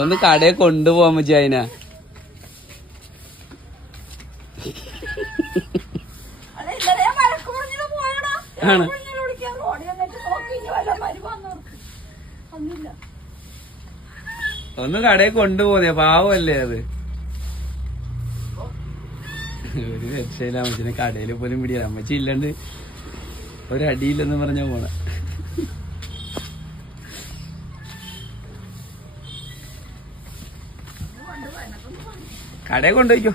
ഒന്ന് കടയെ കൊണ്ടുപോവാൻ പറ്റി അതിന ആണ്. ഒന്ന് കടയെ കൊണ്ടുപോന്നേ, പാവല്ലേ അത്. ഒരു രക്ഷയില്ല അമ്മച്ചിനെ കടയിൽ പോലും പിടിയില്ല. അമ്മച്ചി ഇല്ലാണ്ട് ഒരടിയില്ലെന്ന് പറഞ്ഞ പോണ. കടയെ കൊണ്ടുപോയിക്കോ.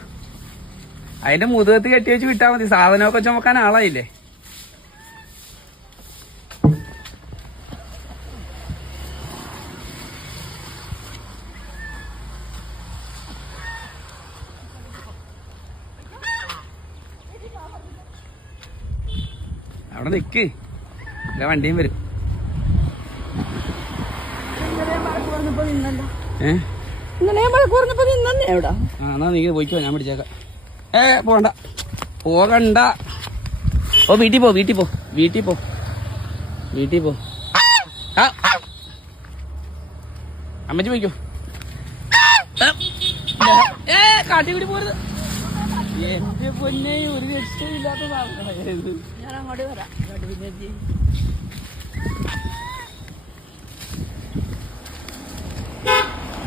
അതിന്റെ മുതുകത്ത് കെട്ടി വെച്ച് വിട്ടാ മതി. സാധനമൊക്കെ ചുമക്കാൻ ആളായില്ലേ. അവിടെ നിക്ക്, അല്ല വണ്ടിയും വരും. എന്നാ നീ പോയിക്കോ, ഞാൻ പിടിച്ചേക്കാം. പോകണ്ട പോകണ്ട. ഓ വീട്ടിൽ പോ, വീട്ടിൽ പോ, വീട്ടിൽ പോ, വീട്ടിൽ പോ. അമ്മച്ചി പോയിക്കോ. കാട്ടി കൂടി പോരുത്. എന്റെ പൊന്നെ, ഒരു രക്ഷയില്ലാത്ത സാധനം. ഞാൻ അങ്ങോട്ട് വരാം.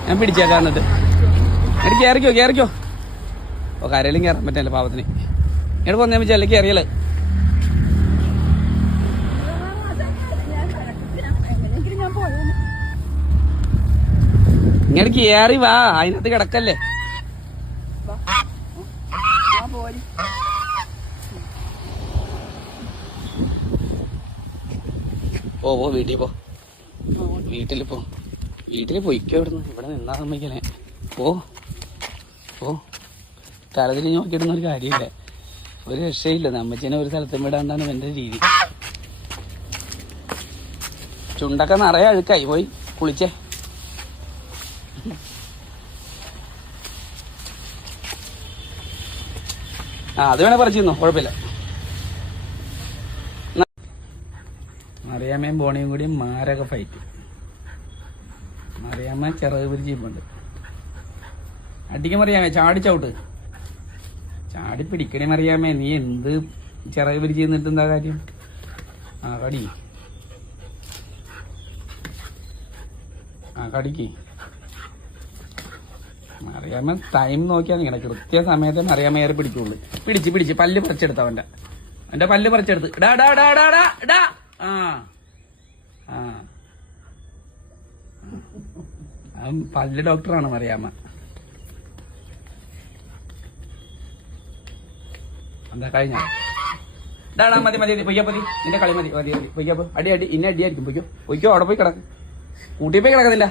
ഞാൻ പിടിച്ചേക്കാം. എന്നിട്ട് എനിക്ക് കയറിക്കോ, കയറിക്കോ. ഓ കരയിലും കയറാൻ പറ്റില്ല പാവത്തിന്. ഇങ്ങോട്ട് പോന്നേ വെച്ചാൽ അല്ലെങ്കിൽ അറിയല്ലേ. ഇങ്ങോട്ട് കയറി വാ, അതിനകത്ത് കിടക്കല്ലേ. ഓ പോ, വീട്ടിൽ പോ, വീട്ടിൽ പോ, വീട്ടിൽ പോയിക്കോ. ഇവിടുന്ന് ഇവിടെ നിന്നാ സമ്മതിക്കണേ. പോ പോ. തലത്തിൽ നോക്കിയിടുന്ന ഒരു കാര്യമില്ല, ഒരു രക്ഷയില്ല. അമ്മച്ചീനെ ഒരു സ്ഥലത്തും വിടാണ്ടാണ് എന്റെ രീതി. ചുണ്ടൊക്കെ നിറയെ അഴുക്കായി. പോയി കുളിച്ചേ. അത് വേണേ പറിച്ചിരുന്നോ, കുഴപ്പമില്ല. മറിയാമ്മയും ബോണിയും കൂടി മാരക ഫൈറ്റ്. മറിയാമ്മ ചിറക് പിരിച്ചിട്ടുണ്ട്. അടിക്കും മറിയാമ്മേ, ചാടി ചവിട്ട്, ചാടി പിടിക്കണേ മറിയാമ്മേ. നീ എന്ത് ചിറക് പിരിച്ച് നിന്നിട്ട് എന്താ കാര്യം? കടി, കടിക്ക്. മറിയാമ്മ ടൈം നോക്കിയാ നിങ്ങനെ കൃത്യ സമയത്ത് മറിയാമ്മ ഏറെ പിടിക്കുള്ളൂ. പിടിച്ച് പല്ല് പറിച്ചെടുത്ത അവന്റെ പല്ല് പറിച്ചെടുത്ത്. ഇടാ ഇടാ ഇടാ ഇടാ ഇടാ. പല്ല് ഡോക്ടറാണ് മറിയാമ്മ. എന്താ കഴിഞ്ഞ? ഇടാടാ, മതി മതി, പൊയ്ക്കോ മതി. നിന്റെ കളി മതി, മതി മതി. പൊയ്ക്കോ, അടി ഇന്ന അടിയായിരിക്കും. പൊയ്ക്കോ, അവിടെ പോയി കിടക്ക്. കൂട്ടി പോയി കിടക്കത്തില്ല.